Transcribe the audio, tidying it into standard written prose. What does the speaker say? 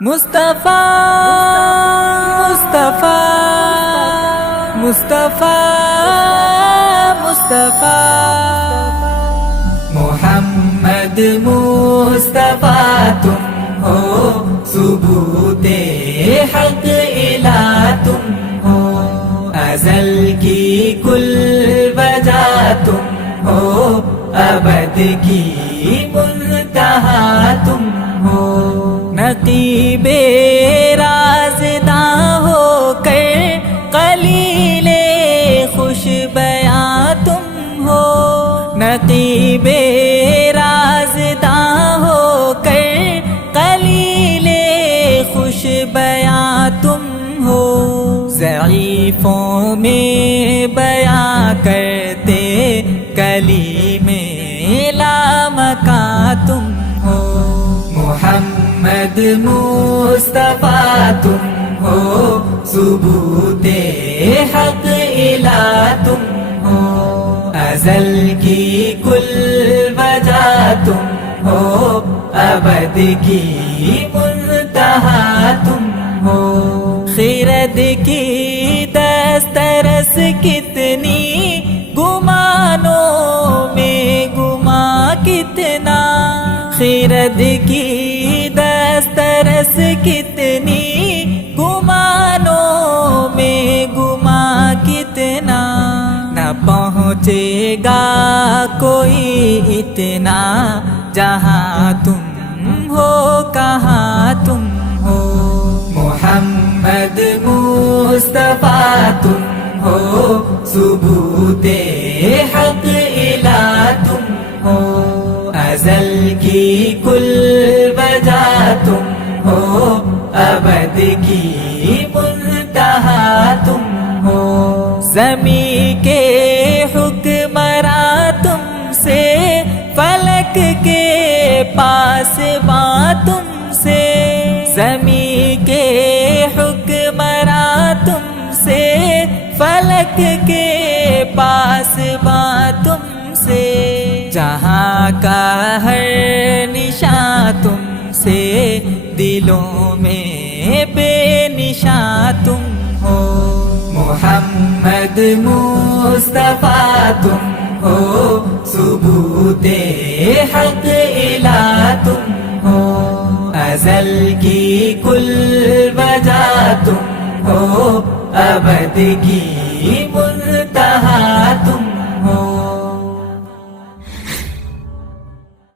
مصطفیٰ مصطفیٰ مصطفیٰ مصطفیٰ محمد مصطفیٰ تم ہو، ثبوت حق الہ تم ہو، ازل کی کل وجہ تم ہو، ابد کی منتہا تم ہو، نقیب رازداں ہو کر قلیل خوش بیاں تم ہو، نقیب رازداں ہو کر قلیل خوش بیاں تم ہو، ضعیفوں میں بیاں کرتے کلیم لامکاں تم ہو، محمد مصطفیٰ تم ہو، ثبوت حق الہ تم ہو، ازل کی کل وجہ تم ہو، ابد کی منتہا تم ہو، خرد کی دسترس کتنی، گمانوں میں گما کتنا، خرد کی دسترس کتنی، گمانوں میں گما کتنا، نہ پہنچے گا کوئی اتنا، جہاں تم ہو کہاں تم ہو، محمد مصطفیٰ تم ہو، ثبوت حق الہ تم ہو، ازل کی کل وجہ تم ہو، ابد کی منتہا تم ہو، زمین کے حکمراں تم سے، فلک کے پاسباں تم سے، زمین کے حکمراں تم سے، فلک کے پاسباں تم سے، جہاں کا ہر نشان تم سے، دلوں میں بے نشان تم ہو، محمد مصطفیٰ تم ہو، ثبوت حق الہ تم ہو، ازل کی کل وجہ تم ہو، ابد کی منتہا